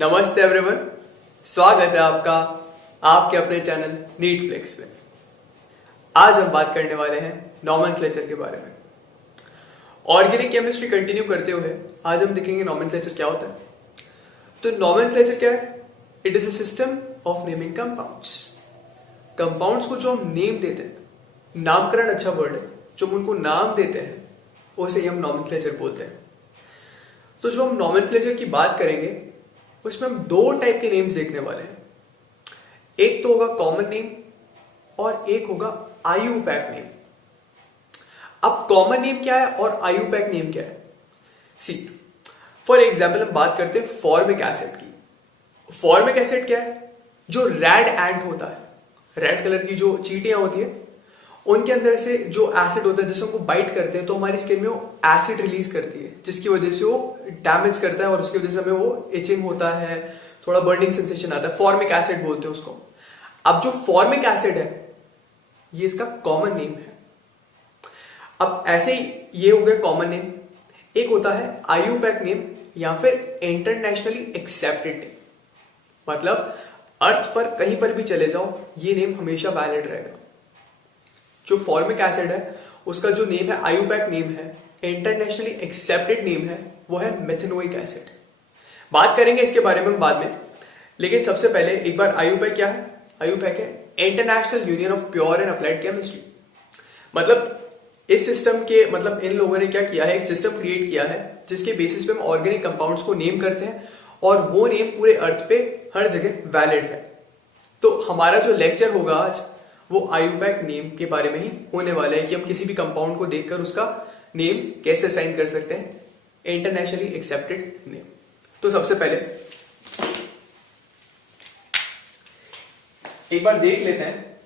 नमस्ते एवरीवन, स्वागत है आपका आपके अपने चैनल नीट फ्लेक्स पे। आज हम बात करने वाले हैं नॉमेनक्लेचर के बारे में। ऑर्गेनिक केमिस्ट्री कंटिन्यू करते हुए आज हम देखेंगे नॉमेनक्लेचर क्या होता है। तो नॉमेनक्लेचर क्या है? It is a system of naming compounds. Compounds को जो हम नेम देते हैं, नामकरण अच्छा वर्ड है, जो हम उनको नाम देते हैं उसे हम नॉमेनक्लेचर बोलते हैं। तो जो हम नॉमेनक्लेचर की बात करेंगे उसमें हम दो टाइप के नेम्स देखने वाले हैं। एक तो होगा कॉमन नेम और एक होगा आईयूपैक नेम। अब कॉमन नेम क्या है और आईयूपैक नेम क्या है? सी फॉर एग्जाम्पल हम बात करते हैं फॉर्मिक एसिड की। फॉर्मिक एसिड क्या है? जो रेड एंट होता है, रेड कलर की जो चींटियां होती है, उनके अंदर से जो एसिड होता है जिससे उनको बाइट करते हैं तो हमारी स्किन में वो एसिड रिलीज करती है, जिसकी वजह से वो डैमेज करता है और उसकी वजह से हमें वो इचिंग होता है, थोड़ा बर्निंग सेंसेशन आता है। फॉर्मिक एसिड बोलते हैं उसको। अब जो फॉर्मिक एसिड है ये इसका कॉमन नेम है। अब ऐसे ही ये हो गया कॉमन नेम। एक होता है आईयूपैक नेम या फिर इंटरनेशनली एक्सेप्टेड नेम। मतलब अर्थ पर कहीं पर भी चले जाओ ये नेम हमेशा वैलिड रहेगा। जो फॉर्मिक एसिड है उसका जो नेम है आईयूपैक नेम है, इंटरनेशनली एक्सेप्टेड नेम है, वो है मेथेनोइक एसिड। बात करेंगे इसके बारे में बाद में, लेकिन सबसे पहले एक बार आईयूपैक क्या है? आईयूपैक है international union of pure and applied chemistry. मतलब इस सिस्टम के इन लोगों ने क्या किया है, एक सिस्टम क्रिएट किया है जिसके बेसिस पे हम ऑर्गेनिक कंपाउंड्स को नेम करते हैं और वो नेम पूरे अर्थ पे हर जगह वैलिड है। तो हमारा जो लेक्चर होगा आज वो आईयूपैक नेम के बारे में ही होने वाला है कि हम किसी भी कंपाउंड को देखकर उसका नेम कैसे असाइन कर सकते हैं, इंटरनेशनली एक्सेप्टेड नेम। तो सबसे पहले एक बार देख लेते हैं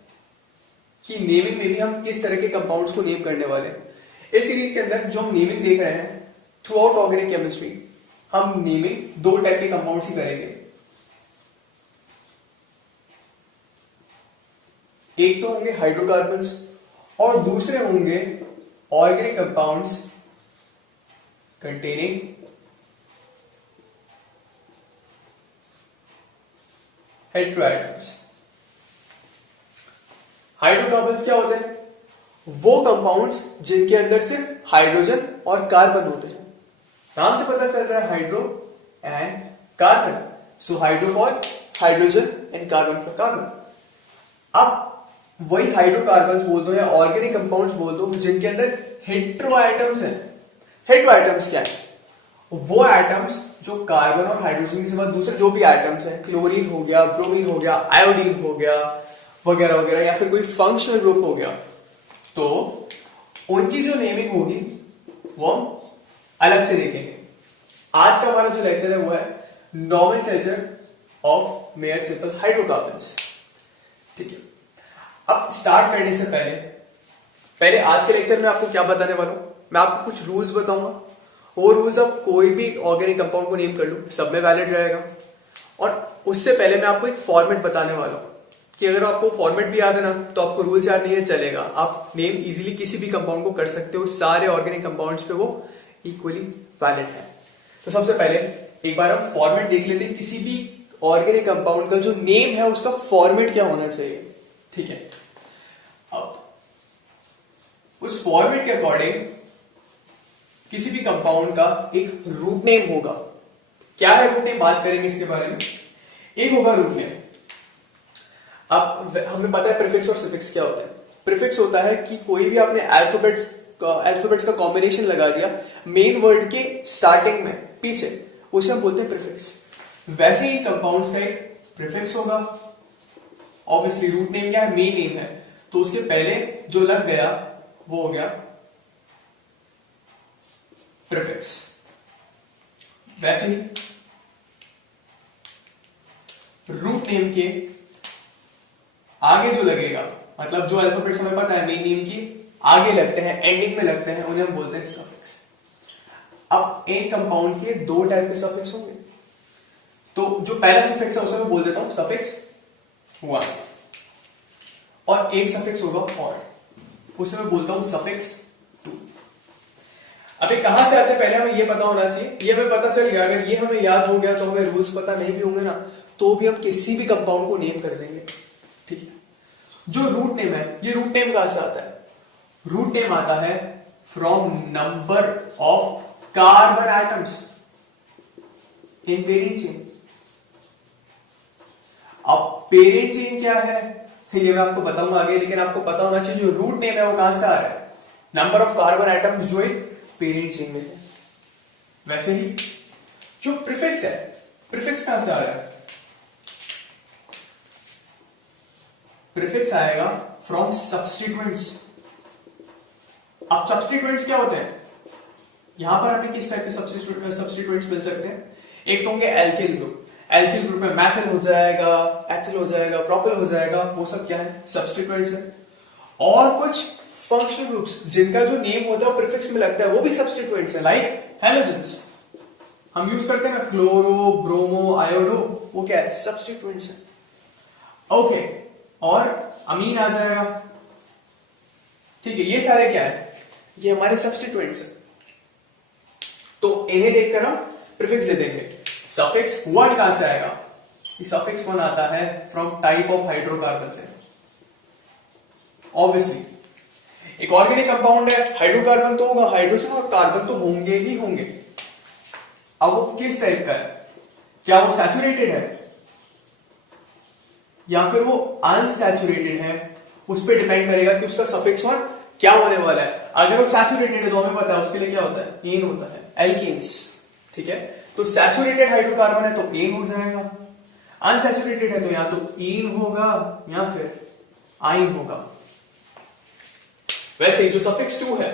कि नेमिंग में भी हम किस तरह के कंपाउंड्स को नेम करने वाले हैं। इस सीरीज के अंदर जो हम नेमिंग देख रहे हैं थ्रू आउट ऑर्गेनिक केमिस्ट्री, हम नेमिंग दो टाइप के कंपाउंड्स ही करेंगे। एक तो होंगे हाइड्रोकार्बन्स और दूसरे होंगे organic compounds containing heteroatoms. Hydrocarbons क्या होते हैं? वो कंपाउंड्स जिनके अंदर सिर्फ हाइड्रोजन और कार्बन होते हैं। नाम से पता चल रहा है hydro and carbon. So hydro for hydrogen and carbon for carbon. अब वही हाइड्रोकार्बन्स बोल दो या ऑर्गेनिक कंपाउंड्स बोल दो जिनके अंदर हेटेरोएटम्स हैं। हेटेरोएटम्स क्या है? वो एटम्स जो कार्बन और हाइड्रोजन के सिवा दूसरे जो भी एटम्स हैं, क्लोरीन हो गया, ब्रोमीन हो गया, आयोडीन हो गया वगैरह वगैरह, या फिर कोई फंक्शनल ग्रुप हो गया, तो उनकी जो नेमिंग होगी वो हम अलग से देखेंगे। आज का हमारा जो लेक्चर है वो है nomenclature of mayor simple hydrocarbons. ठीक है, अब स्टार्ट करने से पहले आज के लेक्चर में आपको क्या बताने वाला हूं, मैं आपको कुछ रूल्स बताऊंगा। वो रूल्स आप कोई भी ऑर्गेनिक कंपाउंड को नेम कर लो, सब में वैलिड रहेगा। और उससे पहले मैं आपको एक फॉर्मेट बताने वाला हूं कि अगर आपको फॉर्मेट भी याद है ना तो आपको रूल्स याद नहीं है चलेगा, आप नेम इजीली किसी भी कंपाउंड को कर सकते हो। सारे ऑर्गेनिक कंपाउंड्स पे वो इक्वली वैलिड है। तो सबसे पहले एक बार हम फॉर्मेट देख लेते हैं। किसी भी ऑर्गेनिक कंपाउंड का जो नेम है उसका फॉर्मेट क्या होना चाहिए। ठीक है, अब उस फॉर्मेट के अकॉर्डिंग किसी भी कंपाउंड का एक रूट नेम होगा। क्या है रूट नेम, बात करेंगे इसके बारे में। एक होगा रूट नेम। अब हमें पता है प्रीफिक्स और सफिक्स क्या होता है। प्रीफिक्स होता है कि कोई भी आपने अल्फाबेट्स का कॉम्बिनेशन लगा दिया मेन वर्ड के स्टार्टिंग में पीछे, उसे हम बोलते हैं प्रीफिक्स। वैसे ही कंपाउंड्स का एक प्रीफिक्स होगा। ऑब्वियसली रूट नेम क्या है, मेन नेम है, तो उसके पहले जो लग गया वो हो गया प्रीफिक्स। वैसे ही रूट नेम के आगे जो लगेगा, मतलब जो अल्फाबेट्स हमें पता है मेन नेम की आगे लगते हैं, एंडिंग में लगते हैं, उन्हें हम बोलते हैं सफिक्स। अब एक कंपाउंड के दो टाइप के सफिक्स होंगे। तो जो पहला सफिक्स है उसे मैं बोल देता हूं सफिक्स 1, और एक सफिक्स होगा और, उसे मैं बोलता हूं सफिक्स 2। अभी कहां से आते हैं पहले हमें ये पता होना चाहिए। ये हमें पता चल गया, अगर ये हमें याद हो गया तो हमें रूल्स पता नहीं भी होंगे ना तो भी हम किसी भी कंपाउंड को नेम कर देंगे। ठीक है, जो रूट नेम है, ये रूट नेम कहां से आता है? रूट नेम आता है from number of carbon atoms in parent chain. अब पेरेंट चेन क्या है ये मैं आपको बताऊंगा आगे, लेकिन आपको पता होना चाहिए जो रूट नेम है वो कहां से आ रहा है? नंबर ऑफ कार्बन एटम्स जो एक पेरेंट चेन में है। वैसे ही जो प्रीफिक्स है, प्रीफिक्स कहां से आ रहा है? प्रीफिक्स आएगा फ्रॉम सब्स्टिट्यूएंट्स। अब सब्स्टिट्यूएंट्स क्या होते हैं? यहां पर हमें किस टाइप के सब्स्टिट्यूएंट्स मिल सकते हैं? एक तो होंगे एल्किल ग्रुप। एल्किल ग्रुप में मैथिल हो जाएगा, एथिल हो जाएगा, प्रोपिल हो जाएगा, वो सब क्या है? सब्स्टिट्यूएंट्स है। और कुछ फंक्शनल ग्रुप्स जिनका जो नेम होता है वो प्रीफिक्स में लगता है, वो भी सब्स्टिट्यूएंट्स है, लाइक हैलोजेंस। हम यूज करते हैं ना क्लोरो, ब्रोमो, आयोडो, वो क्या है? सब्स्टिट्यूएंट्स है। ओके, और अमीन आ जाएगा। ठीक है, ये सारे क्या है? ये हमारे सब्स्टिट्यूएंट्स है। तो इन्हें देखकर हम प्रीफिक्स दे देंगे। सफिक्स वन कहां से आएगा? सफिक्स वन आता है फ्रॉम टाइप ऑफ हाइड्रोकार्बन से। ऑब्वियसली एक ऑर्गेनिक कंपाउंड है, हाइड्रोकार्बन तो होगा, हाइड्रोजन और कार्बन तो होंगे ही होंगे। अब वो किस टाइप का है? क्या वो सैचुरेटेड है या फिर वो अनसैचुरेटेड है? उस पर डिपेंड करेगा कि उसका सफिक्स वन क्या होने वाला है। अगर वो सैचुरेटेड है तो हमें पता है उसके लिए क्या होता है? एन होता है, एल्कीन्स। ठीक है, तो सैचुरेटेड हाइड्रोकार्बन है तो एन हो जाएगा, अनसैचुरेटेड है तो या तो ईन होगा या फिर आइन होगा। वैसे जो सफिक्स टू है,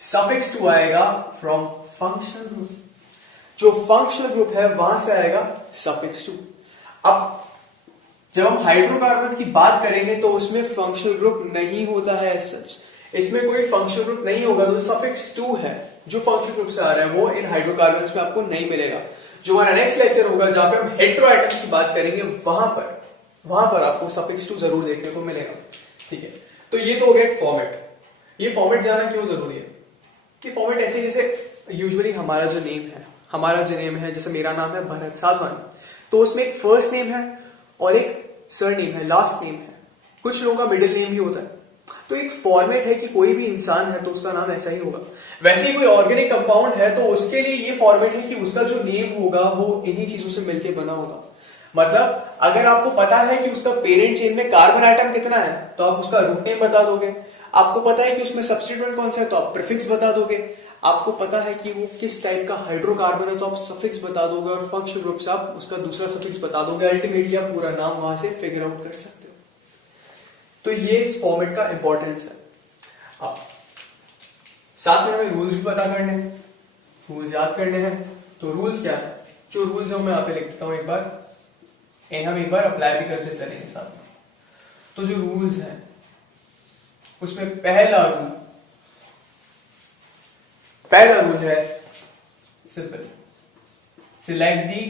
सफिक्स टू आएगा फ्रॉम फंक्शनल ग्रुप। जो फंक्शनल ग्रुप है वहां से आएगा सफिक्स टू। अब जब हम हाइड्रोकार्बन्स की बात करेंगे तो उसमें फंक्शनल ग्रुप नहीं होता है सच, इसमें कोई फंक्शनल ग्रुप नहीं होगा। तो सफिक्स टू है जो फंक्शनल ग्रुप से आ रहा है वो इन हाइड्रोकार्बन्स में आपको नहीं मिलेगा। जो हमारा नेक्स्ट लेक्चर होगा जहां पे हम हेटेरो एटम्स की बात करेंगे वहां पर आपको सफिक्स टू जरूर देखने को मिलेगा। ठीक है, तो ये तो हो गया एक फॉर्मेट। ये फॉर्मेट जाना क्यों जरूरी है? कि फॉर्मेट ऐसे जैसे यूजुअली हमारा जो नेम है, जैसे मेरा नाम है भरत साधवानी, तो उसमें एक फर्स्ट नेम है और एक सरनेम है, लास्ट नेम है। कुछ लोगों का मिडिल नेम भी होता है। तो एक फॉर्मेट है कि कोई भी इंसान है तो उसका नाम ऐसा ही होगा। वैसे ही कोई ऑर्गेनिक कंपाउंड है तो उसके लिए ये फॉर्मेट है कि उसका जो नेम होगा वो इन्हीं चीजों से मिलकर बना होगा। मतलब अगर आपको पता है कि उसका पेरेंट चेन में कार्बन आइटम कितना है तो आप उसका रूट नेम बता दोगे। आपको पता है कि उसमें सब्स्टिट्यूएंट कौन सा है तो आप प्रीफिक्स बता दोगे। आपको पता है कि वो किस टाइप का हाइड्रोकार्बन है तो आप सफिक्स बता दोगे, और फंक्शनल ग्रुप से आप उसका दूसरा सफिक्स बता दोगे। अल्टीमेटली आप पूरा नाम वहां से फिगर आउट कर सकते हो। तो ये इस फॉर्मेट का इंपॉर्टेंस है। अब साथ में हमें रूल्स भी पता करने हैं, रूल्स याद करने हैं। तो रूल्स क्या है? जो रूल्स है मैं यहाँ पे लिख देता हूं एक बार, हम एक बार अप्लाई भी करते चलेंगे साथ में। तो जो रूल्स हैं उसमें पहला रूल है simple, select the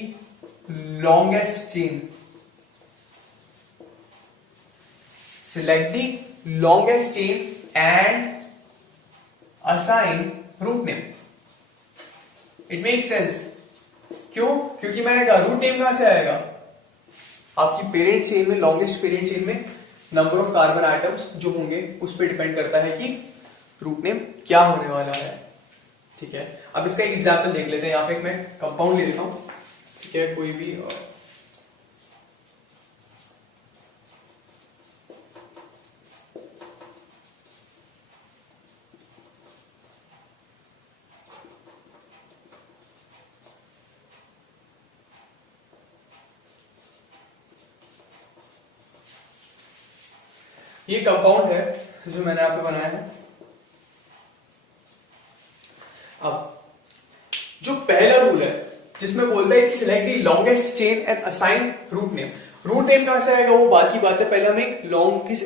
longest chain. Select the longest chain and assign root name. It make sense. क्यों? क्योंकि मैंने कहा रूट नेम कहां से आएगा? आपकी पेरेंट चेन में, लॉन्गेस्ट पेरेंट चेन में नंबर ऑफ कार्बन आइटम्स जो होंगे उस पर डिपेंड करता है कि रूट नेम क्या होने वाला है। ठीक है, अब इसका एक एग्जांपल देख लेते हैं। यहां पे मैं कंपाउंड ले लेता हूं। ठीक है, कोई भी ये कंपाउंड है जो मैंने यहां पे बनाया है। अब जो पहला रूल है जिसमें बोलता है कि select the longest chain and assign root name. Root name कहां से आएगा वो बात की बात है, पहले हमें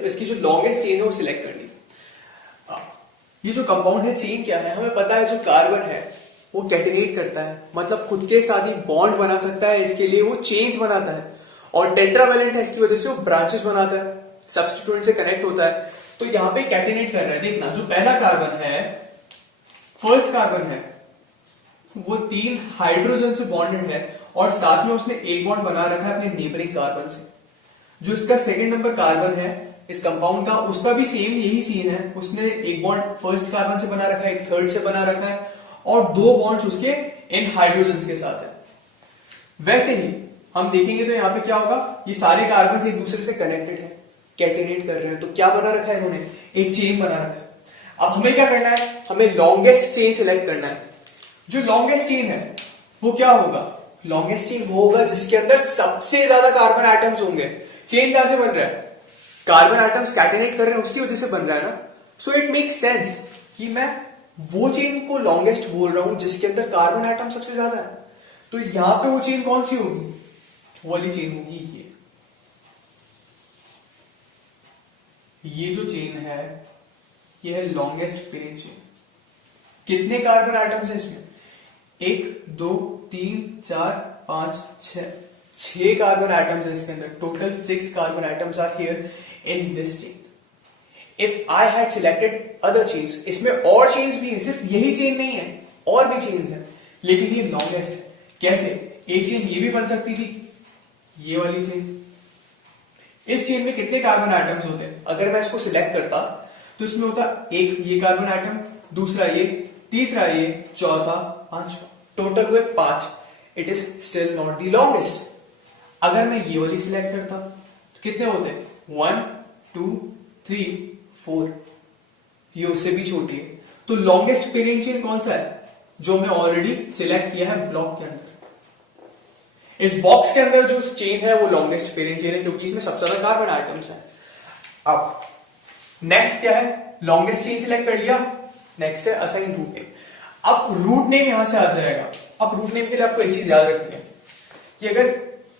इसकी जो लॉन्गेस्ट चेन है वो सिलेक्ट करनी। ये जो कंपाउंड है, चेन क्या है हमें पता है। जो कार्बन है वो कैटिनेट करता है, मतलब खुद के साथ ही बॉन्ड बना सकता है, इसके लिए वो चेन्स बनाता है। और टेट्रावेलेंट है, इसकी वजह से वो ब्रांचेस बनाता है, सब्स्टिट्यूएंट से कनेक्ट होता है। तो यहां पे कैटिनेट कर रहा है। देखना, जो पहला कार्बन है फर्स्ट कार्बन है वो 3 हाइड्रोजन से बॉन्डेड है और साथ में उसने एक बॉन्ड बना रखा है अपने नेबरिंग कार्बन से। जो इसका सेकंड नंबर कार्बन है इस कंपाउंड का, उसका भी सेम यही सीन है, उसने एक बॉन्ड फर्स्ट कार्बन से बना रखा है, एक थर्ड से बना रखा है और 2 बॉन्ड्स उसके इन हाइड्रोजन के साथ है। वैसे ही हम देखेंगे तो यहाँ पे क्या होगा, ये सारे कार्बन एक दूसरे से कनेक्टेड है, कैटेनेट कर रहे हैं, तो क्या बना रखा है इन्होंने, एक चेन बना रखा है। अब हमें क्या करना है, हमें लॉन्गेस्ट चेन सिलेक्ट करना है। जो लॉन्गेस्ट चेन है वो क्या होगा, लॉन्गेस्ट चेन वो होगा जिसके अंदर सबसे ज्यादा कार्बन एटम्स होंगे। चेन कहां से बन रहा है, कार्बन एटम्स कैटेनेट कर रहे हैं उसकी वजह से बन रहा है ना। सो इट मेक्स सेंस कि मैं वो चेन को लॉन्गेस्ट बोल रहा हूं जिसके अंदर कार्बन एटम सबसे ज्यादा है। तो यहां पे वो चेन कौन सी होगी, वो वाली चेन होगी ये जो चेन है ये है लॉन्गेस्ट पेरेंट चेन। कितने कार्बन एटम्स है इसमें, 1 2 3 4 5 6 कार्बन एटम्स है इसके अंदर। Total 6 carbon atoms are here in this chain. If I had selected other chains, इसमें और चेन्स भी है, सिर्फ यही चेन नहीं है, और भी चेन्स है, लेकिन ये लॉन्गेस्ट है। कैसे, एक चेन ये भी बन सकती थी, ये वाली चेन। इस चेन में कितने कार्बन एटम्स होते हैं, अगर मैं इसको सिलेक्ट करता तो इसमें होता एक ये कार्बन एटम, दूसरा ये, तीसरा ये, चौथा, पांचवा, टोटल हुए 5। It is still not the longest. अगर मैं ये वाली सिलेक्ट करता तो कितने होते, 1 2 3 4, ये उससे भी छोटी है। तो लॉन्गेस्ट पेरेंट चेन कौन सा है, जो हमने ऑलरेडी सिलेक्ट किया है ब्लॉक के अंदर। इस बॉक्स के अंदर जो चेन है वो लॉन्गेस्ट पेरेंट चेन है क्योंकि इसमें सबसे ज्यादा कार्बन एटम्स हैं। अब नेक्स्ट क्या है, लॉन्गेस्ट चेन सिलेक्ट कर लिया, नेक्स्ट है असाइन रूट नेम। अब रूट नेम यहां से आ जाएगा। अब रूट नेम के लिए आपको एक चीज याद रखनी है कि अगर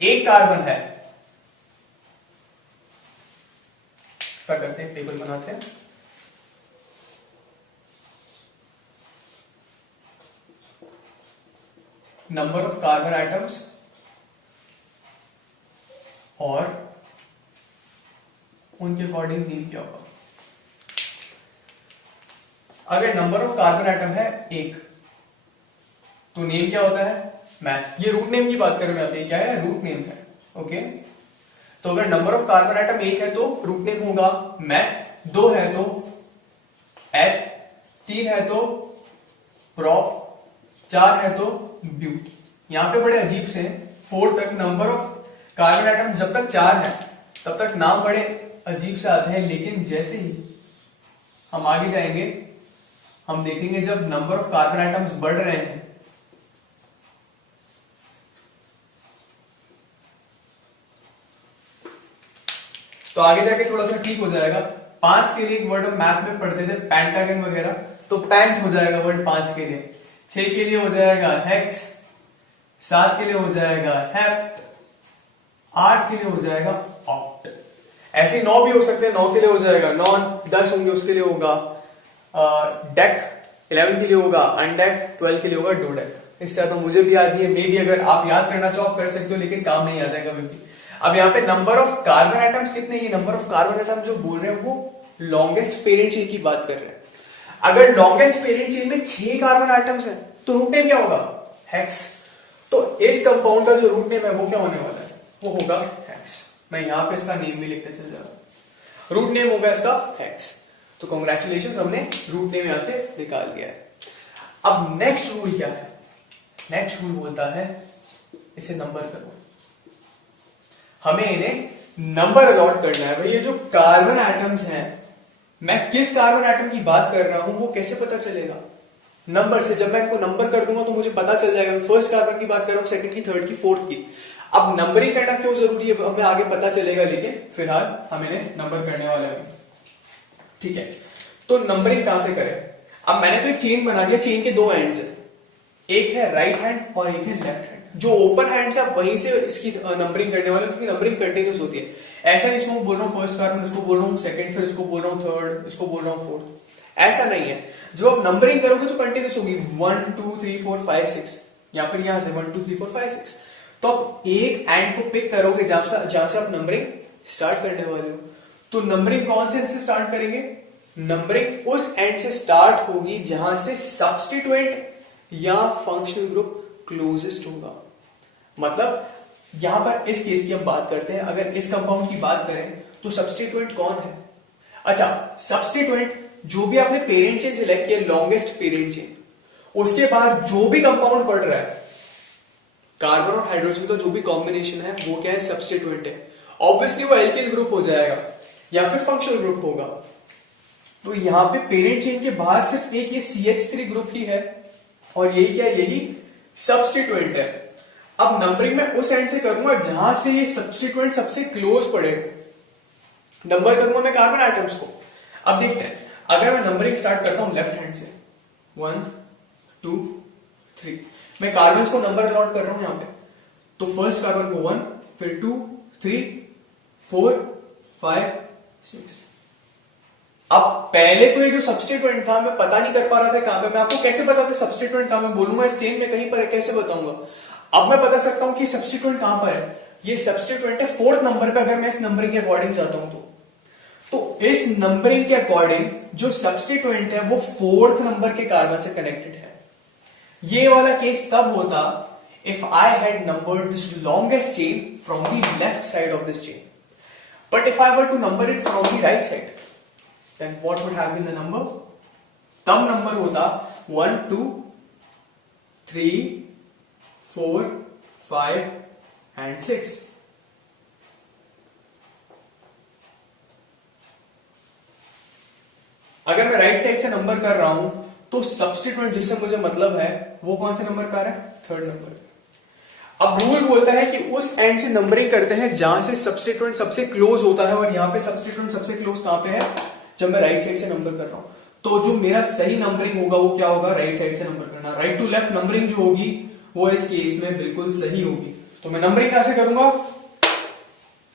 एक कार्बन है, ऐसा करते हैं, टेबल बनाते हैं, नंबर ऑफ कार्बन एटम्स और उनके अकॉर्डिंग नेम क्या होगा। अगर नंबर ऑफ कार्बन एटम है 1 तो नेम क्या होता है, मैथ। ये रूट नेम की बात कर रहे हैं, क्या है, रूट नेम है। ओके, तो अगर नंबर ऑफ कार्बन एटम 1 है तो रूट नेम होगा मैथ, 2 है तो एथ, 3 है तो प्रॉप, 4 है तो ब्यूट। यहां पे बड़े अजीब से 4 तक नंबर ऑफ कार्बन एटम जब तक 4 है तब तक नाम बड़े अजीब से आते हैं, लेकिन जैसे ही हम आगे जाएंगे हम देखेंगे जब नंबर ऑफ कार्बन एटम्स बढ़ रहे हैं तो आगे जाके थोड़ा सा ठीक हो जाएगा। 5 के लिए एक वर्ड हम मैथ में पढ़ते थे पेंटागन वगैरह, तो पैंट हो जाएगा वर्ड 5 के लिए। 6 के लिए हो जाएगा हेक्स, 7 के लिए हो जाएगा हेप्ट, 8 के लिए हो जाएगा ऑक्ट। ऐसे 9 भी हो सकते हैं, 9 के लिए हो जाएगा नॉन, 10 होंगे उसके लिए होगा डेक, 11 के लिए होगा अनडेक, 12 के लिए होगा डोडेक। इससे ज्यादा मुझे भी याद नहीं है, मे भी अगर आप याद करना चाहो कर सकते हो, लेकिन काम नहीं आता है कभी भी। अब यहाँ पे नंबर ऑफ कार्बन एटम्स कितने, ये नंबर ऑफ कार्बन एटम जो बोल रहे हैं वो लॉन्गेस्ट पेरेंट चेन की बात कर रहे हैं। अगर लॉन्गेस्ट पेरेंट चेन में 6 कार्बन एटम्स है तो रूट नेम क्या होगा, हेक्स। तो इस कंपाउंड का जो रूट नेम है वो क्या होने वाला है, वो होगा हेक्स। मैं यहां पे इसका नेम भी लिखते चल जा रहा हूं, रूट नेम होगा इसका हेक्स। तो कांग्रेचुलेशंस, हमने रूट नेम यहां से निकाल दिया है। अब नेक्स्ट रूल क्या है, नेक्स्ट रूल बोलता है इसे नंबर करो। हमें इन्हें नंबर अलॉट करना है। भाई ये जो कार्बन एटम्स हैं, मैं किस कार्बन एटम की बात कर रहा हूं वो कैसे पता चलेगा, नंबर से। जब मैं इनको नंबर कर दूंगा तो मुझे पता चल जाएगा मैं फर्स्ट कार्बन की बात कर रहा हूं, सेकंड की, थर्ड की, फोर्थ की। अब नंबरिंग करना क्यों जरूरी है हमें आगे पता चलेगा, लेकिन फिलहाल हम इन्हें नंबर करने वाले हैं। ठीक है, तो नंबरिंग कहां से करें। अब मैंने तो एक चेन बना दिया, चेन के 2 एंड्स है, एक है राइट हैंड और एक है लेफ्ट हैंड। जो ओपन हैंड से आप वहीं से इसकी नंबरिंग करने वाले, क्योंकि नंबरिंग कंटिन्यूस होती है। ऐसा नहीं इसको बोल रहा हूँ फर्स्ट कार्बन, इसको बोल रहा हूँ सेकंड, फिर इसको बोल रहा हूँ थर्ड, इसको बोल रहा हूँ फोर्थ, ऐसा नहीं है। जब आप नंबरिंग करोगे तो कंटिन्यूस होगी, 1 2 3 4 5 6, या फिर यहां से 1 2 3 4 5 6। तो आप एक एंड को पिक करोगे जहां से आप नंबरिंग स्टार्ट करने वाले हो। तो नंबरिंग कौन से से स्टार्ट करेंगे, नंबरिंग उस एंड से स्टार्ट होगी जहां से सब्स्टिट्यूएंट या फंक्शनल ग्रुप क्लोजेस्ट होगा। मतलब यहां पर इस केस की हम बात करते हैं, अगर इस कंपाउंड की बात करें तो सब्स्टिट्यूएंट कौन है? अच्छा, सब्स्टिट्यूएंट जो भी आपने पेरेंट चेन सिलेक्ट किया, लॉन्गेस्ट पेरेंट चेन, उसके बाद जो भी कंपाउंड पड़ रहा है, कार्बन और हाइड्रोजन का जो भी कॉम्बिनेशन है वो क्या है? सब्स्टिट्यूएंट है। ऑब्वियसली वो एल्किल ग्रुप हो जाएगा या फिर फंक्शनल ग्रुप होगा। तो यहां पे पेरेंट चेन के बाहर सिर्फ एक ये CH3 ग्रुप ही है और यही क्या है? यही सब्स्टिट्यूएंट है। अब नंबरिंग में उस एंड से करूंगा जहां से ये सब्स्टिट्यूएंट सबसे क्लोज पड़े, नंबर करूंगा मैं कार्बन आइटम्स को। अब देखते हैं, अगर मैं नंबरिंग स्टार्ट करता हूं लेफ्ट हैंड से, 1 2 3, मैं कार्बन को नंबर अलॉट कर रहा हूं यहां पे। तो फर्स्ट कार्बन को 1, फिर 2 3 4 5 6। अब पहले तो ये जो सब्स्टिट्यूएंट था मैं पता नहीं कर पा रहा था कहां पे, मैं आपको कैसे पता था सब्स्टिट्यूएंट कहां? मैं बोलूंगा इस चेन में कहीं पर है, कैसे बताऊंगा? अब मैं बता सकता हूं कि सब्स्टिट्यूएंट कहां पर है। ये सब्स्टिट्यूएंट है 4th नंबर पे, अगर मैं इस नंबरिंग के अकॉर्डिंग जाता हूं तो इस नंबरिंग के अकॉर्डिंग जो सब्स्टिट्यूएंट है वो 4th नंबर के कार्बन से कनेक्टेड है। ये वाला केस तब होता if I had numbered this longest chain from the left side of this chain, but if I were to number it from the right side, then what would have been the number? तब number होता 1 2 3 4 5 and 6। अगर मैं right side से number कर रहा हूं तो substituent जिससे मुझे मतलब है वो कौन से नंबर पे आ रहा है? 3rd number. अब रूल बोलता है कि उस एंड से नंबरिंग करते हैं जहां से सब्स्टिट्यूएंट सबसे क्लोज होता है, और यहां पे सब्स्टिट्यूएंट सबसे क्लोज कहां पे है? जब मैं राइट साइड से नंबर कर रहा हूं। तो जो मेरा सही नंबरिंग होगा वो क्या होगा? राइट साइड से नंबर करना। राइट टू लेफ्ट नंबरिंग जो होगी वो इस केस में बिल्कुल सही होगी। तो मैं नंबरिंग कहां से करूंगा?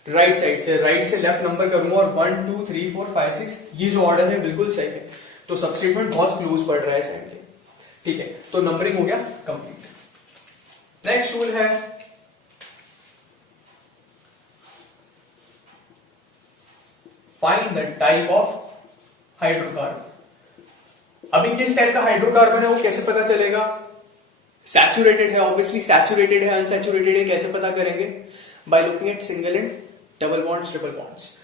राइट साइड से, राइट से लेफ्ट नंबर करूंगा और 1 2 3 4 5 6 ये जो ऑर्डर है बिल्कुल सही है। तो सब्स्टिट्यूएंट बहुत क्लोज पड़ रहा है इस एंड के। ठीक है, तो नंबरिंग हो गया कंप्लीट। नेक्स्ट रूल है find the type of hydrocarbon. अभी किस टाइप का हाइड्रोकार्बन है वो कैसे पता चलेगा? सैचुरेटेड है, ऑब्वियसली सैचुरेटेड है, अनसैचुरेटेड है, कैसे पता करेंगे? By looking at single and double bonds, triple bonds.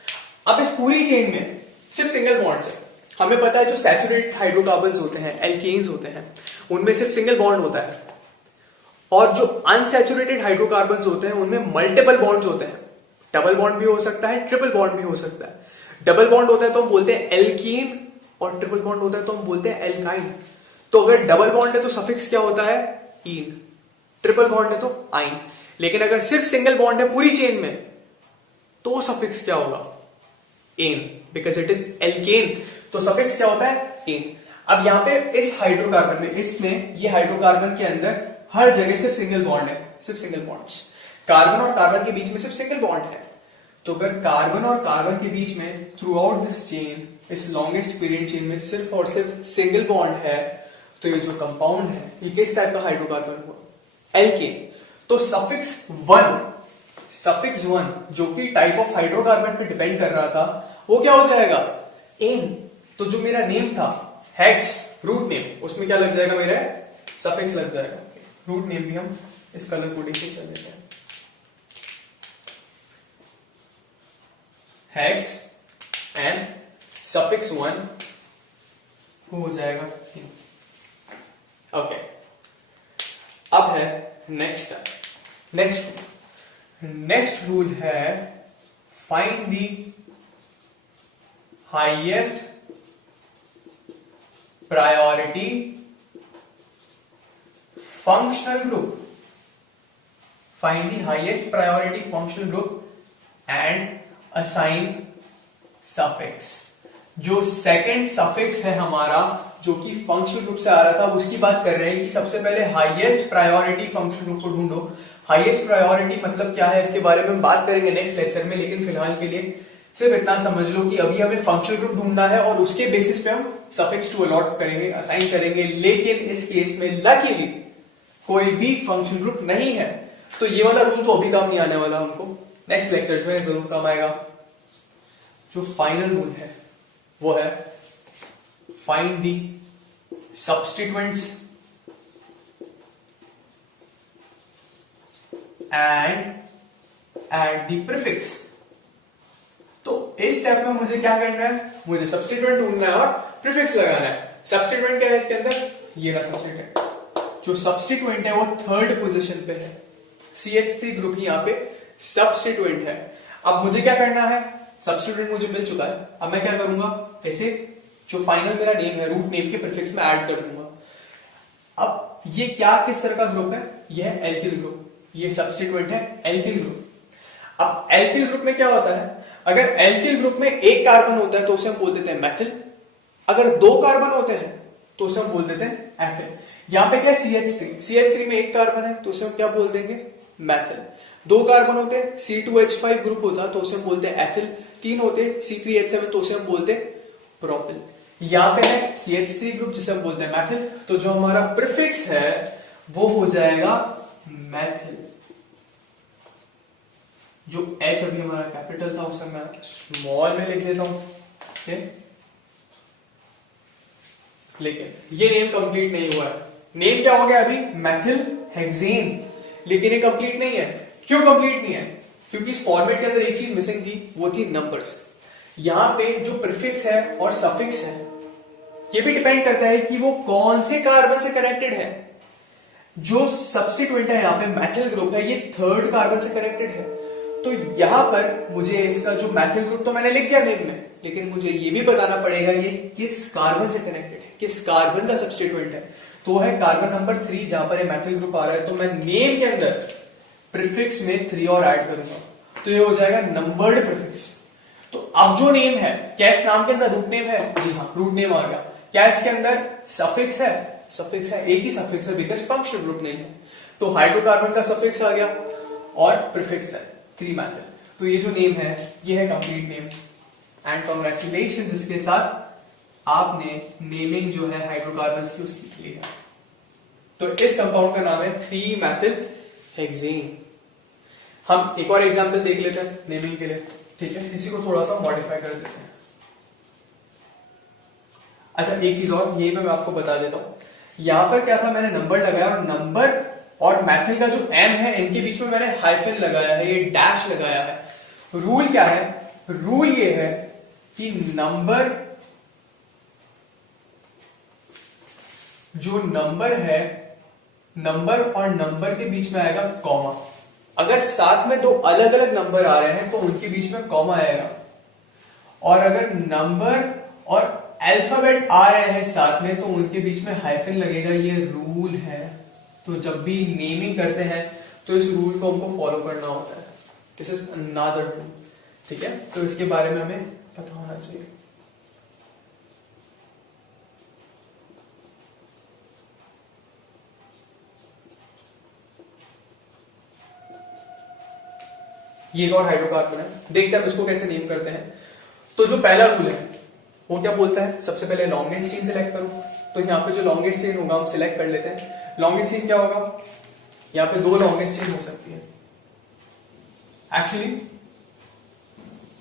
अब इस पूरी चेन में सिर्फ सिंगल बॉन्ड्स है। हमें पता है जो सैचुरेटेड हाइड्रोकार्बन्स होते हैं, एल्केन्स होते हैं, उनमें सिर्फ सिंगल बॉन्ड होता है, और जो अनसैचुरेटेड हाइड्रोकार्बन्स होते हैं उनमें मल्टीपल बॉन्ड्स होते हैं। डबल बॉन्ड भी हो सकता है, ट्रिपल बॉन्ड भी हो सकता है। डबल बॉन्ड होता है तो हम बोलते हैं एल्कीन, और ट्रिपल बॉन्ड होता है तो हम बोलते हैं एल्काइन। तो अगर डबल बॉन्ड है तो सफिक्स क्या होता है? ईन। ट्रिपल बॉन्ड है तो आइन। लेकिन अगर सिर्फ सिंगल बॉन्ड है पूरी चेन में तो सफिक्स क्या होगा? Ane, because it is alkane. तो सफिक्स क्या होता है? एन। अब यहां पे इस हाइड्रोकार्बन में, इसमें ये हाइड्रोकार्बन के अंदर हर जगह सिर्फ सिंगल बॉन्ड है, सिर्फ सिंगल बॉन्ड्स। कार्बन और कार्बन के बीच में सिर्फ सिंगल बॉन्ड है। तो अगर कार्बन और कार्बन के बीच में थ्रू आउट दिस चेन, इस लॉन्गेस्ट पीरियड चेन में सिर्फ और सिर्फ सिंगल बॉन्ड है, तो ये जो कंपाउंड है ये किस टाइप का हाइड्रोकार्बन हुआ? एल्केन। तो सफिक्स 1 जो कि टाइप ऑफ हाइड्रोकार्बन पे डिपेंड कर रहा था वो क्या हो जाएगा? एन। तो जो मेरा नेम था हेक्स, रूट नेम, उसमें क्या लग जाएगा? मेरा सफिक्स लग जाएगा। रूट नेम भी हम इस कलर कोडिंग से चल देते हैं, हेक्स एंड सफिक्स 1 हो जाएगा। ओके, अब है नेक्स्ट रूल है find the highest priority functional group. Find the highest priority functional group and assign suffix. जो सेकंड सफिक्स है हमारा, जो कि फंक्शनल ग्रुप से आ रहा था, उसकी बात कर रहे हैं कि सबसे पहले हाईएस्ट प्रायोरिटी फंक्शनल ग्रुप को ढूंढो। हाईएस्ट प्रायोरिटी मतलब क्या है इसके बारे में हम बात करेंगे नेक्स्ट लेक्चर में, लेकिन फिलहाल के लिए सिर्फ इतना समझ लो कि अभी हमें फंक्शनल ग्रुप ढूंढना है और उसके बेसिस पे हम सफिक्स टू अलॉट करेंगे, असाइन करेंगे। लेकिन इस केस में लकीली कोई भी फंक्शनल ग्रुप नहीं है, तो ये वाला रूल तो अभी काम नहीं आने वाला, हमको नेक्स्ट लेक्चर्स में जरूर काम आएगा। जो फाइनल रूल है वो है find the substituents and add the prefix. तो इस स्टेप में मुझे क्या करना है, मुझे सब्स्टिट्यूएंट ढूंढना है और प्रीफिक्स लगाना है। सब्स्टिट्यूएंट क्या है इसके अंदर, ये रहा सब्स्टिट्यूएंट। जो सब्स्टिट्यूएंट है वो थर्ड पोजीशन पे है, CH3 ग्रुप यहाँ पे सब्स्टिट्यूएंट है। अब मुझे क्या करना है, सब्स्टिट्यूएंट मुझे मिल चुका है, अब मैं क्या करूंगा, ऐसे जो फाइनल मेरा नेम है रूट नेम के प्रीफिक्स में ऐड कर दूंगा। अब ये क्या किस तरह का ग्रुप है, ये है एल्किल ग्रुप, ये सब्स्टिट्यूएंट है एल्किल ग्रुप। अब एल्किल ग्रुप में क्या होता है, अगर एल्किल ग्रुप में एक कार्बन होता है तो उसे हम बोल देते हैं मेथिल, अगर दो कार्बन होते हैं तो उसे हम बोल देते हैं एथिल। यहां पे क्या है CH3 में एक कार्बन है तो उसे हम क्या बोल देंगे, मेथिल। दो कार्बन होते हैं C2H5 ग्रुप होता तो उसे हम बोलते हैं एथिल। तीन होते C3H7 तो उसे हम बोलते हैं प्रोपिल। यहां पे है CH3 ग्रुप जिसे हम बोलते हैं मेथिल, तो जो हमारा प्रीफिक्स है वो हो जाएगा मेथिल। जो H अभी हमारा कैपिटल था उसे मैं स्मॉल में लिख देता हूं, लेकिन ये नेम कंप्लीट नहीं हुआ है। नेम क्या हो गया अभी, मेथिल हेक्सेन, लेकिन ये कंप्लीट नहीं है। क्यों कंप्लीट नहीं है, क्योंकि इस फॉर्मेट के अंदर एक चीज मिसिंग थी, वो थी नंबर्स। यहां पे जो प्रीफिक्स है और सफिक्स है ये भी डिपेंड करता है कि वो कौन से कार्बन से कनेक्टेड है। जो सब्स्टिट्यूएंट है यहाँ पे मेथिल ग्रुप है, ये थर्ड कार्बन से कनेक्टेड है। तो यहां पर मुझे इसका जो मेथिल ग्रुप तो मैंने लिख दिया नेम में, लेकिन मुझे ये भी बताना पड़ेगा ये किस कार्बन से कनेक्टेड है, किस कार्बन का सब्स्टिट्यूएंट है। तो है कार्बन नंबर 3 जहां पर ये मेथिल ग्रुप आ रहा है, तो मैं नेम के अंदर प्रीफिक्स में 3 और ऐड करूंगा, तो ये हो जाएगा नंबर्ड प्रीफिक्स। तो अब जो नेम है, क्या इस नाम के अंदर रूट नेम है, जी हाँ रूट नेम आ गया। क्या इसके अंदर सफिक्स है, सफिक्स है, एक ही सफिक्स है बिकॉज फंक्शनल ग्रुप नहीं है, तो हाइड्रोकार्बन का सफिक्स आ गया और प्रीफिक्स है 3 मेथिल। तो ये जो नेम है ये है कंप्लीट नेम एंड कांग्रेचुलेशंस, इसके साथ आपने नेमिंग जो है हाइड्रोकार्बन्स की वो सीख ली है। तो इस कंपाउंड का नाम है 3 मेथिल हेक्सेन। हम एक और एग्जांपल देख लेते हैं नेमिंग के लिए, ठीक है, इसी को थोड़ा सा मॉडिफाई कर देते हैं। अच्छा एक चीज और यही पे मैं आपको बता देता हूं, यहां पर क्या था, मैंने नंबर लगाया और नंबर और मेथिल का जो M है इनके बीच में मैंने हाइफन लगाया है, ये डैश लगाया है। रूल क्या है, रूल ये है कि नंबर, जो नंबर है, नंबर और नंबर के बीच में आएगा कॉमा। अगर साथ में दो अलग अलग नंबर आ रहे हैं तो उनके बीच में कॉमा आएगा, और अगर नंबर और अल्फाबेट आ रहे हैं साथ में तो उनके बीच में हाइफन लगेगा। ये रूल है, तो जब भी नेमिंग करते हैं तो इस रूल को हमको फॉलो करना होता है। दिस इज अनदर रूल, ठीक है, तो इसके बारे में हमें पता होना चाहिए। ये एक और हाइड्रोकार्बन है, देखते हैं हम इसको कैसे नेम करते हैं। तो जो पहला रूल है वो क्या बोलता है, सबसे पहले लॉन्गेस्ट चेन सिलेक्ट करो। तो यहाँ पे जो लॉन्गेस्ट चेन होगा हम सिलेक्ट कर लेते हैं। लॉन्गेस्ट चेन क्या होगा, यहाँ पे 2 लॉन्गेस्ट चेन हो सकती है, एक्चुअली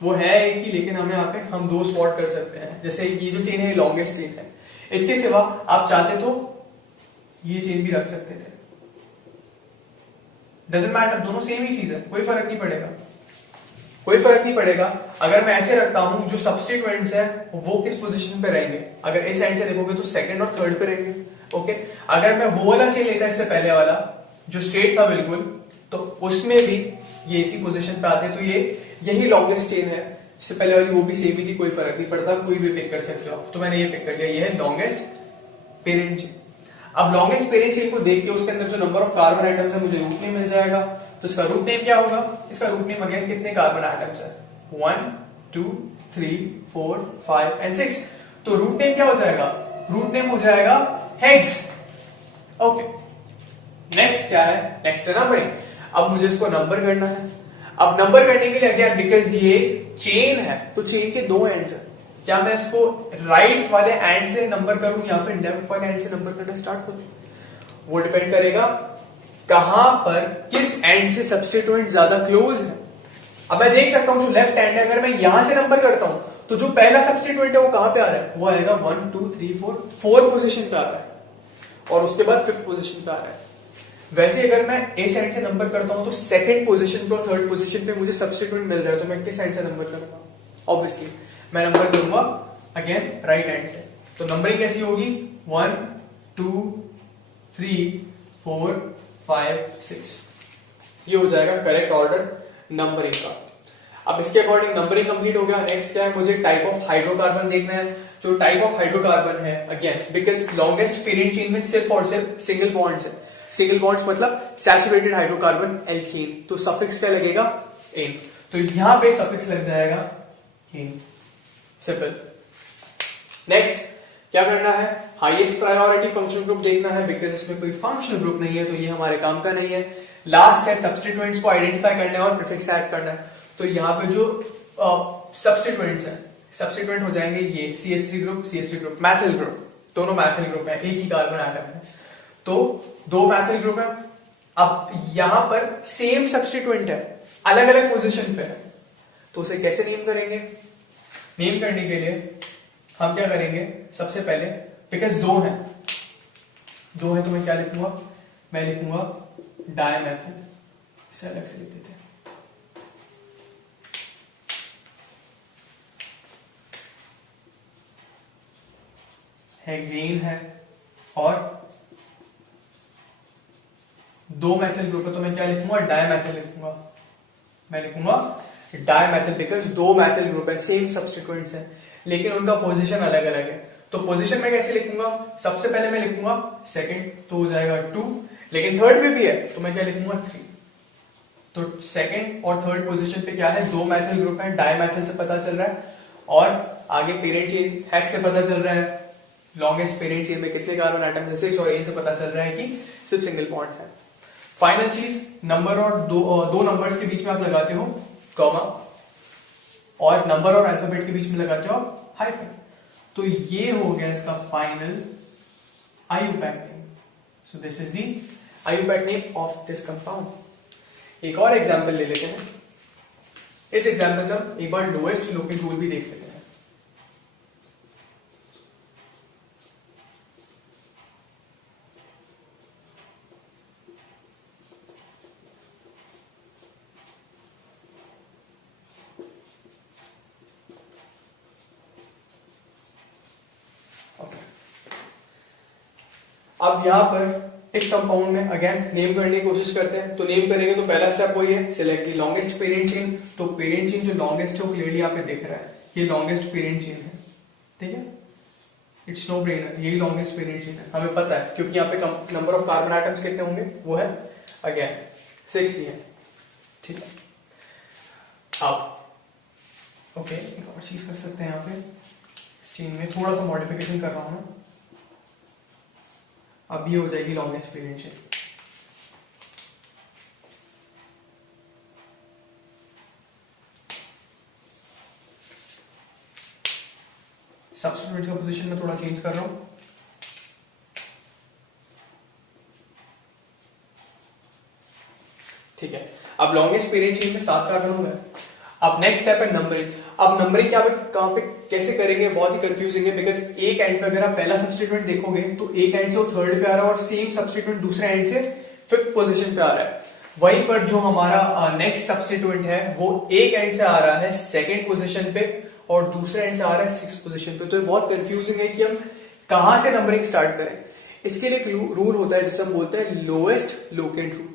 वो है एक ही, लेकिन हमें यहाँ पे हम 2 स्पॉट कर सकते हैं। जैसे ये जो चेन है लॉन्गेस्ट चेन है, इसके सिवा आप चाहते तो ये चेन भी रख सकते थे, डजंट मैटर, दोनों सेम ही चीज है, कोई फर्क नहीं पड़ेगा, कोई फर्क नहीं पड़ेगा। अगर मैं ऐसे रखता हूं, जो सब्स्टिट्यूएंट्स है वो किस पोजीशन पे रहेंगे, अगर इस साइड से देखोगे तो सेकंड और थर्ड पे रहेंगे, ओके। अगर मैं वो वाला चेन लेता इससे पहले वाला जो स्ट्रेट था बिल्कुल, तो उसमें भी ये इसी पोजीशन पे आते, तो ये यही लॉन्गेस्ट चेन है। इससे पहले वाली वो भी सेम ही थी, कोई फर्क नहीं पड़ता, कोई भी पिक कर सकते हो। तो मैंने ये पिक कर लिया, ये है लॉन्गेस्ट पेरेंट चेन। अब लॉन्गेस्ट पेरेंट चेन को देख के उसके अंदर जो नंबर ऑफ कार्बन आइटम्स है मुझे रूट नेम मिल जाएगा। तो इसका रूट नेम क्या होगा, इसका रूट नेम अगेन कितने कार्बन आइटम्स है, 1 2 3 4 5 एंड 6। तो रूट नेम क्या हो जाएगा, रूट नेम हो जाएगा हेक्स, ओके। नेक्स्ट क्या है, नेक्स्ट है नंबरिंग। अब मुझे इसको नंबर करना है। अब नंबर करने के लिए अगेन बिकॉज ये चेन है तो चेन के 2 एंड्स है, क्या मैं इसको राइट वाले एंड से नंबर करूं या फिर लेफ्ट वाले एंड से नंबर करना स्टार्ट करूं, वो डिपेंड करेगा कहां पर किस एंड से सब्स्टिट्यूएंट ज्यादा क्लोज है। अब मैं देख सकता हूं जो लेफ्ट एंड है, अगर मैं यहां से नंबर करता हूं तो जो पहला सब्स्टिट्यूएंट है वो कहां पे आ रहा है, वो आएगा 1 2 3 4 4 पोजीशन पे आ रहा है, और उसके बाद 5th पोजीशन पे आ रहा है। वैसे अगर मैं ए साइड से नंबर करता हूं तो सेकंड पोजीशन पे और थर्ड पोजीशन पे मुझे सब्स्टिट्यूएंट मिल रहा है, तो मैं किस साइड से नंबर करूंगा, ऑब्वियसली मैं नंबर करूंगा अगेन राइट हैंड से। तो नंबरिंग कैसी होगी, 1 2 3 4 5 6, ये हो जाएगा करेक्ट ऑर्डर नंबरिंग का। अब इसके अकॉर्डिंग नंबरिंग कंप्लीट हो गया। नेक्स्ट क्या है, मुझे टाइप ऑफ हाइड्रोकार्बन देखना है। जो टाइप ऑफ हाइड्रोकार्बन है, again because longest parent chain में सिर्फ और सिर्फ सिंगल बॉन्ड्स है। सिंगल बॉन्ड्स मतलब सैचुरेटेड हाइड्रोकार्बन एल्कीन, तो सफिक्स क्या लगेगा, एन, तो यहां पे सफिक्स लग जाएगा एन, सिंपल। नेक्स्ट क्या करना है, हाईएस्ट प्रायोरिटी फंक्शनल ग्रुप देखना है, बिकॉज इसमें कोई फंक्शनल ग्रुप नहीं है तो ये हमारे काम का नहीं है। लास्ट है सब्स्टिट्यूएंट्स को आइडेंटिफाई करना है और प्रीफिक्स ऐड करना है। तो यहाँ पे जो सब्स्टिट्यूएंट्स हैं, सब्स्टिट्यूएंट हो जाएंगे ये CH3 group, CH3 group, Maithil group, दोनों मैथिल ग्रुप है, एक ही कार्बन एटम है, तो 2 मैथिल ग्रुप है। अब यहां पर सेम सब्स्टिट्यूएंट है, अलग अलग पोजीशन पे है, तो उसे कैसे नेम करेंगे, नेम करने के लिए हम क्या करेंगे, सबसे पहले बिकॉज 2 है तो मैं क्या लिखूंगा, मैं लिखूंगा डायमेथिल, इसे अलग से लिख देते हैं। हेक्सेन है और 2 मैथिल ग्रुप है, तो मैं क्या लिखूंगा, डायमेथिल लिखूंगा, मैं लिखूंगा डायमेथिल, बिकॉज 2 मैथिल ग्रुप है, सेम सब्स्टिट्यूएंट्स है, लेकिन उनका पोजीशन अलग अलग है। तो पोजीशन में कैसे लिखूंगा, सबसे पहले मैं लिखूंगा सेकंड, तो हो जाएगा 2, लेकिन थर्ड पे भी है तो मैं क्या लिखूंगा 3। तो सेकंड और थर्ड पोजीशन पे क्या है, 2 मैथिल ग्रुप है, डायमेथिल से पता चल रहा है, और आगे पेरेंट चेन हेक्स से पता चल रहा है, लॉन्गेस्ट पेरेंट चेन में कितने कार्बन एटम्स हैं 6, और एन से पता चल रहा है कि सिर्फ सिंगल बॉन्ड है। फाइनल चीज, नंबर और दो नंबर्स के बीच में आप लगाते हो कॉमा, और नंबर और अल्फाबेट के बीच में लगाते हो आप हाइफन, तो ये हो गया इसका final IUPAC name. So this is the IUPAC name of this compound. एक और एग्जांपल ले लेते हैं। इस एग्जांपल से हम एक बार लोएस्ट लोकेट रूल भी देख लेते हैं। अब यहां पर इस कंपाउंड में अगेन नेम करने की कोशिश करते हैं। तो नेम करेंगे तो पहला स्टेप वही है, select the longest parent chain. तो पेरेंट चेन जो लॉन्गेस्ट है वो क्लियरली यहाँ पे दिख रहा है, ये लॉन्गेस्ट पेरेंट चेन है, ठीक है, इट्स नो ब्रेनर, यही लॉन्गेस्ट पेरेंट चेन है, हमें पता है, क्योंकि यहाँ पे नंबर ऑफ कार्बन एटम्स कितने होंगे, वो है अगेन 6 ही है, ठीक है। अब ओके, एक और चीज कर सकते हैं यहाँ पे, इस चेन में थोड़ा सा मॉडिफिकेशन कर रहा हूं मैं, अब ये हो जाएगी लॉन्गेस्ट पेरेंट चेन। सब्स्टिट्यूएंट का पोजीशन में थोड़ा चेंज कर रहा हूं, ठीक है। अब लॉन्गेस्ट पेरेंट चेन में 7 कार्बन हो गए। अब नेक्स्ट स्टेप है नंबरिंग। अब नंबरिंग कहां पे कैसे करेंगे, बहुत ही कंफ्यूजिंग है, बिकॉज एक एंड पे अगर आप पहला सब्स्टिट्यूएंट देखोगे तो एक एंड से वो थर्ड पे आ रहा है और सेम सब्स्टिट्यूएंट दूसरे एंड से 5th पोजीशन पे आ रहा है। वहीं पर जो हमारा नेक्स्ट सब्स्टिट्यूएंट है वो एक एंड से आ रहा है 2nd पोजीशन पे और दूसरे एंड से आ रहा है 6th पोजीशन पे। तो ये बहुत कंफ्यूजिंग है कि हम कहां से नंबरिंग स्टार्ट करें। इसके लिए एक रूल होता है जिसे हम बोलते हैं लोएस्ट लोकेंट रूल।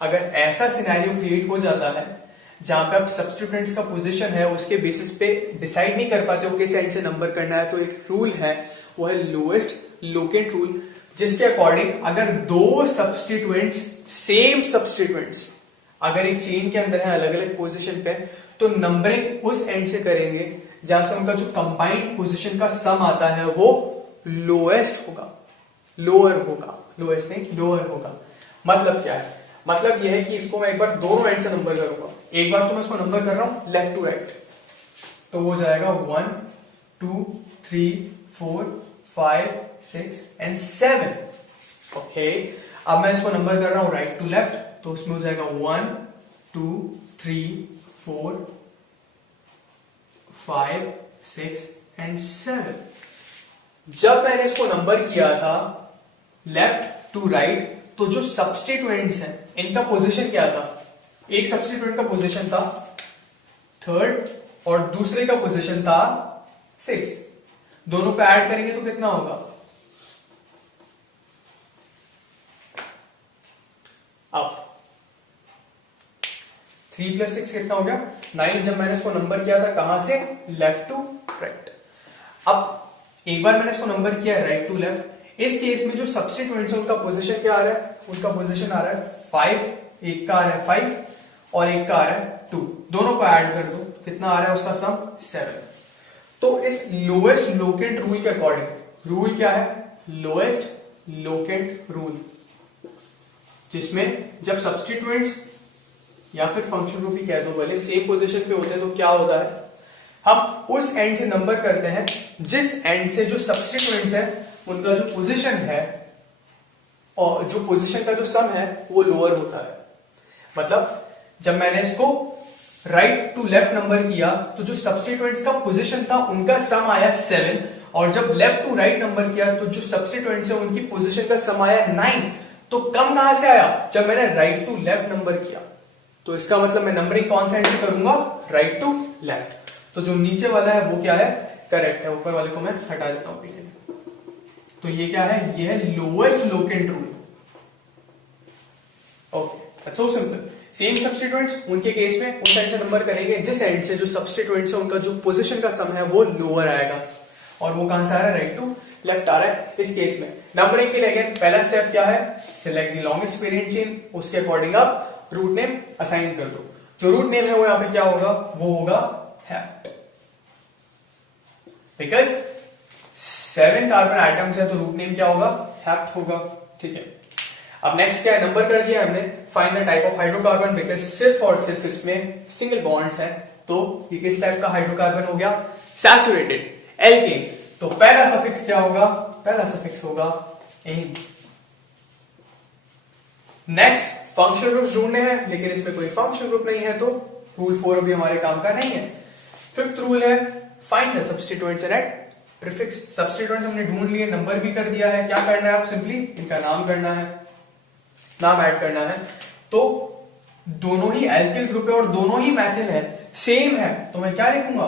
अगर ऐसा सिनेरियो क्रिएट हो जाता है जहां पे आप सब्स्टिट्यूएंट्स का पोजीशन है उसके बेसिस पे डिसाइड नहीं कर पाते हो किस एंड से नंबर करना है, तो एक रूल है, वो है लोएस्ट लोकेंट रूल, जिसके अकॉर्डिंग अगर 2 सब्स्टिट्यूएंट्स सेम सब्स्टिट्यूएंट्स अगर एक चेन के अंदर है अलग अलग पोजीशन पे, तो नंबरिंग उस एंड से करेंगे जहां से उनका जो कंबाइंड पोजीशन का सम आता है वो लोएस्ट होगा, लोअर होगा, लोएस्ट नहीं लोअर होगा। मतलब क्या है, मतलब यह है कि इसको मैं एक बार दोनों एंड से नंबर करूंगा। एक बार तो मैं इसको नंबर कर रहा हूं लेफ्ट टू राइट, तो वो जाएगा 1 2 3 4 5 6 एंड 7। ओके, अब मैं इसको नंबर कर रहा हूं राइट टू लेफ्ट, तो उसमें हो जाएगा 1 2 3 4 5, 6 एंड 7। जब मैंने इसको नंबर किया था लेफ्ट टू राइट, तो जो सब्स्टिट्यूएंट्स हैं इनका पोजीशन क्या था? एक सब्स्टिट्यूएंट का पोजीशन था 3rd और दूसरे का पोजीशन था 6। दोनों को ऐड करेंगे तो कितना होगा? अब 3 + 6 कितना हो गया? 9। जब मैंने इसको नंबर किया था कहां से? Left to right. अब एक बार मैंने इसको नंबर किया राइट टू लेफ्ट। इस केस में जो सब्स्टिट्यूएंट्स हैं उनका पोजीशन क्या आ रहा है? उनका पोजीशन आ रहा है 5, एक का आ रहा है 5 और एक का आ रहा है 2। दोनों को ऐड कर दो, कितना आ रहा है उसका सम? 7। तो इस लोएस्ट लोकेंट रूल के अकॉर्डिंग, रूल क्या है? लोएस्ट लोकेंट रूल, जिसमें जब सब्स्टिट्यूएंट्स या फिर फंक्शन ग्रुप ही कह दो भले, सेम पोजीशन पे होते हैं तो क्या होता है? हम उस एंड से नंबर करते हैं जिस एंड से जो सब्स्टिट्यूएंट्स है उनका जो पोजीशन है और जो पोजीशन का जो सम है वो लोअर होता है। मतलब जब मैंने इसको राइट टू लेफ्ट नंबर किया तो जो सब्स्टिट्यूएंट्स का पोजीशन था उनका सम आया 7, और जब लेफ्ट टू राइट नंबर किया तो जो सब्स्टिट्यूएंट्स है उनकी पोजीशन का सम आया 9। तो कम कहां से आया? जब मैंने राइट टू लेफ्ट नंबर किया। तो इसका मतलब मैं नंबरिंग कौन सा एंड से करूंगा? Right to left. तो जो नीचे वाला है वो क्या है? करेक्ट है। ऊपर वाले को मैं हटा देता हूं। तो ये क्या है? ये है lowest locant rule. Okay, that's so simple. Same substituents, उनके केस में उस एंड से नंबर करेंगे जिस एंड से जो सब्स्टिट्यूएंट्स है उनका जो पोजीशन का सम है वो लोअर आएगा, और वो कहां से आ रहा है? राइट टू लेफ्ट आ रहा है। इस केस में नंबरिंग के लिए अगेन पहला स्टेप क्या है? Select the longest parent chain. उसके अकॉर्डिंग आप रूट नेम असाइन कर दो। जो रूट नेम है वो यहां पे क्या होगा? वो होगा हेप्ट, बिकॉज 7 कार्बन आइटम्स है तो रूट नेम क्या होगा? हेप्ट होगा। ठीक है, अब नेक्स्ट क्या है? नंबर कर दिया हमने। Find the type of hydrocarbon, because सिर्फ और सिर्फ इसमें सिंगल बॉन्ड्स है, तो ये किस टाइप का हाइड्रोकार्बन हो गया? Saturated alkane. तो पहला सफिक्स क्या होगा? पहला सफिक्स होगा एन। नेक्स्ट फंक्शनल ग्रुप्स ढूंढने हैं, लेकिन इसमें कोई फंक्शनल ग्रुप नहीं है, तो रूल 4 अभी हमारे काम का नहीं है। 5th रूल है find the substituents and add prefix. Substituents हमने ढूंढ लिए, नंबर भी कर दिया है। क्या करना है? आप सिंपली इनका नाम करना है, नाम ऐड करना है। तो दोनों ही एल्किल ग्रुप है और दोनों ही मैथिल है, सेम है, तो मैं क्या लिखूंगा?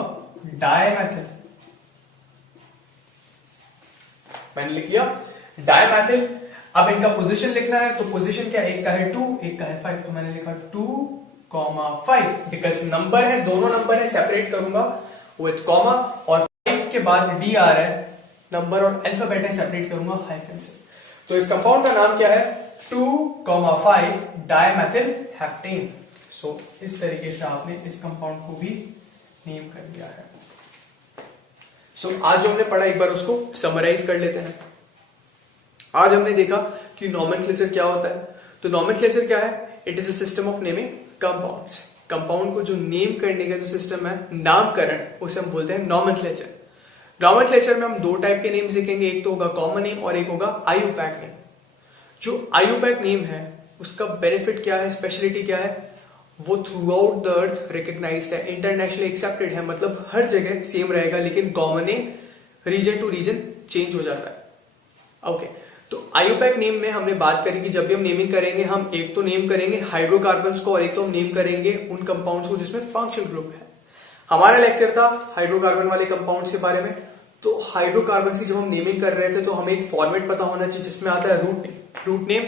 डायमैथिल। मैंने लिख लिया डायमैथिल। अब इनका पोजीशन लिखना है, तो पोजीशन क्या? एक का है 2, एक का है 5, तो मैंने लिखा 2,5, बिकॉज नंबर है, दोनों नंबर है, सेपरेट करूंगा विथ कॉमा, और 5 के बाद डी आ रहा है, नंबर और अल्फाबेट है, सेपरेट करूंगा हाइफन से। तो इस कंपाउंड का नाम क्या है? 2,5 डायमेथिल हेप्टेन। सो इस तरीके से आपने इस कंपाउंड को भी नेम कर दिया है। सो आज जो हमने पढ़ा एक बार उसको समराइज कर लेते हैं। आज हमने देखा कि नॉमेनक्लेचर क्या होता है। तो नॉमेनक्लेचर क्या है? It is a system of naming compounds. Compound को जो नेम करने का जो सिस्टम है, नामकरण, उसे हम बोलते हैं नॉमेनक्लेचर। नॉमेनक्लेचर में हम 2 टाइप के नेम सीखेंगे, एक तो होगा कॉमन नेम और एक होगा आईयूपैक नेम। जो आईयूपैक नेम है उसका बेनिफिट क्या है, स्पेशलिटी क्या है? वो throughout the earth recognised है, इंटरनेशनली एक्सेप्टेड है, मतलब हर जगह सेम रहेगा, लेकिन common name region to region change हो जाता है। ओके, तो आईयूपैक नेम में हमने बात करी कि जब भी हम नेमिंग करेंगे, हम एक तो नेम करेंगे हाइड्रोकार्बन्स को और एक तो हम नेम करेंगे उन कंपाउंड्स को जिसमें फंक्शनल ग्रुप है। हमारा लेक्चर था हाइड्रोकार्बन वाले कंपाउंड्स के बारे में। तो हाइड्रोकार्बन्स की जब हम नेमिंग कर रहे थे तो हमें एक फॉर्मेट पता होना चाहिए जिसमें आता है रूट नेम। रूट नेम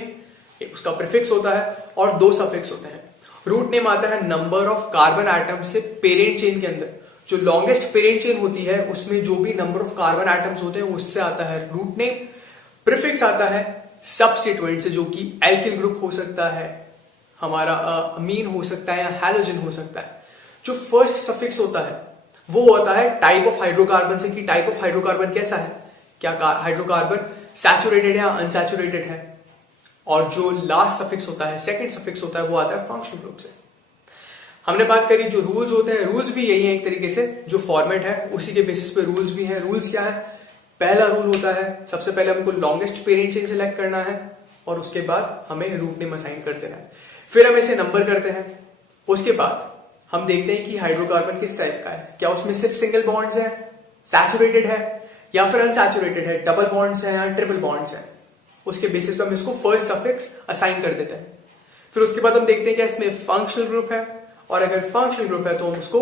उसका प्रीफिक्स होता है और 2 सफिक्स होते हैं। रूट नेम आता है नंबर ऑफ कार्बन आइटम से पेरेंट चेन के अंदर, जो लॉन्गेस्ट पेरेंट चेन होती है उसमें जो भी नंबर ऑफ कार्बन आइटम्स होते हैं उससे आता है रूट नेम। प्रीफिक्स आता है सब्स्टिट्यूएंट से, जो कि एल्किल ग्रुप हो सकता है, हमारा अमीन हो सकता है या हैलोजन हो सकता है। जो फर्स्ट सफिक्स होता है वो होता है टाइप ऑफ हाइड्रोकार्बन से, कि टाइप ऑफ हाइड्रोकार्बन कैसा है, क्या हाइड्रोकार्बन सैचुरेटेड है या अनसैचुरेटेड है। और जो लास्ट सफिक्स होता है, सेकंड सफिक्स होता है, वो आता है फंक्शनल ग्रुप से। हमने बात करी जो रूल्स होते हैं, रूल्स भी यही है एक तरीके से, जो फॉर्मेट है उसी के बेसिस पे रूल्स भी हैं। रूल्स क्या है? पहला रूल होता है सबसे पहले हमको लॉन्गेस्ट पेरेंट चेन सिलेक्ट करना है और उसके बाद हमें रूट नेम असाइन कर देना है। फिर हम इसे नंबर करते हैं, उसके बाद हम देखते हैं कि हाइड्रोकार्बन किस टाइप का है, क्या उसमें सिर्फ सिंगल बॉन्ड्स है, सैचुरेटेड है या फिर अनसैचुरेटेड है, डबल बॉन्ड्स हैं या ट्रिपल बॉन्ड्स हैं। उसके बेसिस पर हम इसको फर्स्ट सफिक्स असाइन कर देते हैं। फिर उसके बाद हम देखते हैं कि इसमें फंक्शनल ग्रुप है, और अगर फंक्शनल ग्रुप है तो हम उसको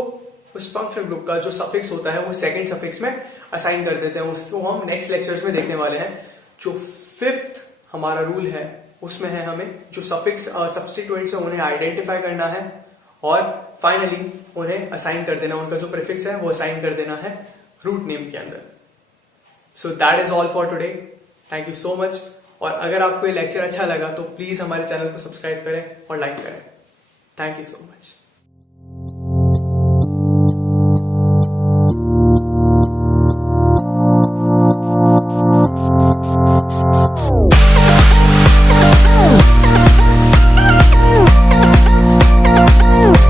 उस फंक्शनल ग्रुप का जो सफिक्स होता है वो सेकंड सफिक्स में असाइन कर देते हैं। उसको हम नेक्स्ट लेक्चर्स में देखने वाले हैं। जो फिफ्थ हमारा रूल है उसमें है हमें जो सफिक्स सब्स्टिट्यूएंट्स है उन्हें आइडेंटिफाई करना है, और फाइनली उन्हें असाइन कर देना, उनका जो प्रीफिक्स है वो असाइन कर देना है रूट नेम के अंदर। So that is all for today. Thank you so much. और अगर आपको ये लेक्चर अच्छा लगा तो प्लीज हमारे चैनल को सब्सक्राइब करें और लाइक करें। Thank you so much.